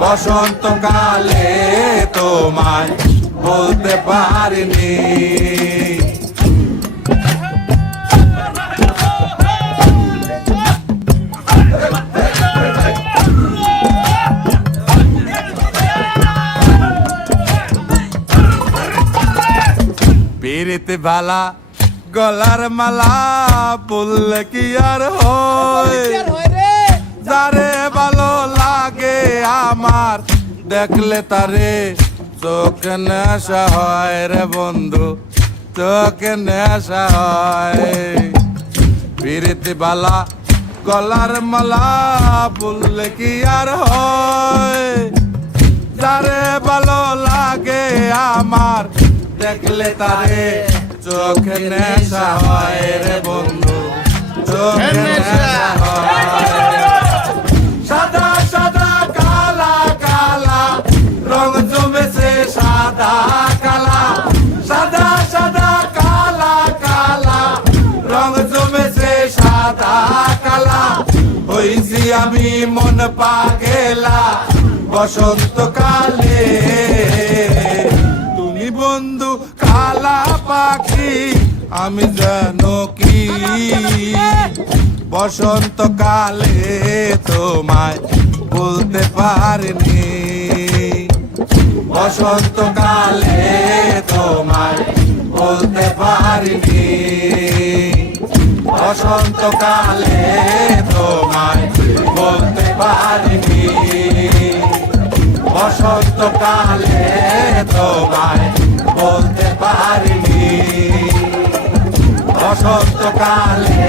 বসন্তকালে তোমায় বলতে পারিনি। পেরেতে বালা গলার মালা বললে কি আর হয়? যারে ভালো আমার দেখলে তারে চোখ নেশা হয় রে বন্ধু, চোখ নেশা হয়। পিরিতি বালা, গলার মালা বললে কি আর হয়? যারে ভালো লাগে আমার দেখলে তারে চোখে নেশা হয়। আমি মন পাগেলা, বসন্তকালে। তুমি বন্ধু কালা পাখি, আমি জানো কি? বসন্তকালে তোমায় বলতে পারিনি। বসন্তকালে তোমায় বলতে পারিনি। বসন্তকালে তোমায় বসন্তকালে তোমায় বলতে পারিনি। বসন্তকালে